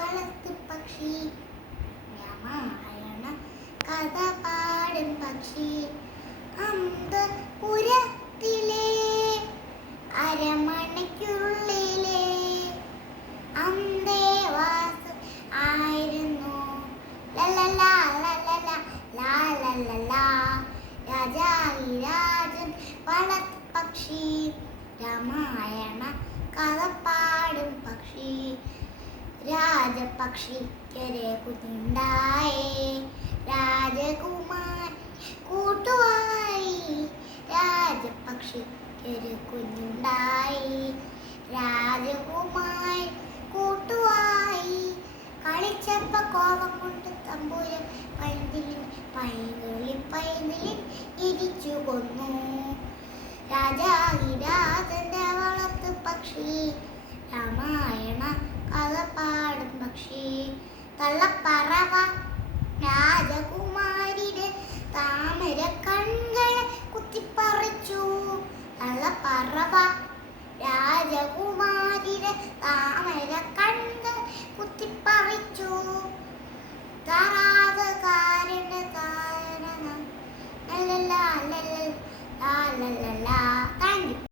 വളർത്തു പക്ഷി രാമായണ കഥ പാടും പക്ഷി അന്തപുരത്തിലെ അരമണയ്ക്കുള്ളിലെ അന്തേവാസം ആയിരുന്നു ലലലാ ലലലാ ലാലലലാ രാജാവിരാജൻ വളർത്തു പക്ഷി രാമായണ കഥ പാടും പക്ഷി രാജപക്ഷിക്കൊരു കുഞ്ഞുണ്ടായേ രാജകുമാർ കൂട്ടുവായി രാജപക്ഷിക്കൊരു കുഞ്ഞുണ്ടായി രാജകുമാർ കൂട്ടുവായി കളിച്ചപ്പ കോപം കൊണ്ട് തമ്പുരാൻ പൈതലിൻ ഇരിച്ചു കൊന്നു രാജാവിരാജന്റെ വളർത്തു പക്ഷി രാമായണ കഥ പാടും പക്ഷി തള്ളപ്പറവ രാജകുമാരിയുടെ താമര കണ്ണുകളെ കുത്തിപ്പറിച്ചു തള്ളപ്പറവ രാജകുമാരിയുടെ താമര കണ്ണുകൾ കുത്തിപ്പറിച്ചു താറാവുകാരന്റെ താര ലലലാ ലലലാ